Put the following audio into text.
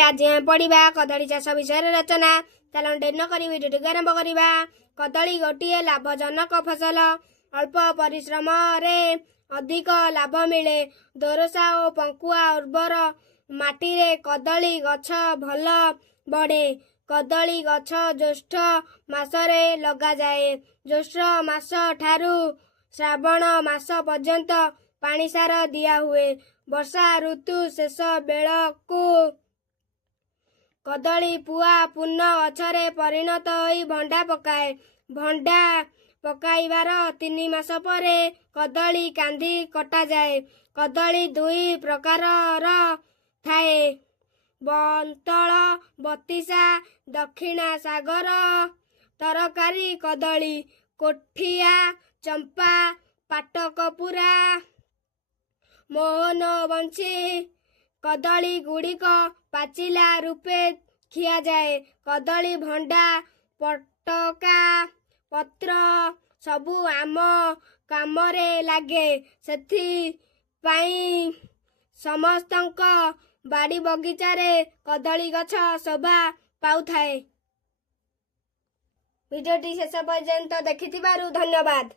आज पढ़ा कदली चाष विषय रचना। चलो डेर न करी भिडियो आरंभ करवा। कदली गोटे लाभजनक फसल। अल्प परिश्रम रे अधिक लाभ मिले। दोरसा और पंकुआ उर्वर माटी रे कदली गछ भल बढ़े। कदली गछ ज्येष्ठ मासरे लगा जाए। ज्येष्ठ मास ठारू श्रावण मास पर्यंत पानी सार दिया हुए। वर्षा ऋतु शेष बेलकु कदली पुआ पूर्ण गछरे परिणत होई भंडा पकाए। भंडा पकाइबार 3 मास परे कदली कांधी कटा जाए। कदली दुई प्रकारर थाए। बंतल बतीसा दक्षिणा सागर तरकारी कदली कोठिया चंपा पाटकपुरा मोहन बंशी। कदली गुड़िक पाचिला रूपे खिया जाए। कदली भंडा पटका पत्र सबु आम कामरे लागे। सेथि पाई समस्तंक बाड़ी बगीचारे कदली गछ शोभा पाउथाए। भिडियोटी शेष पर्यंत देखिथिबारु धन्यवाद।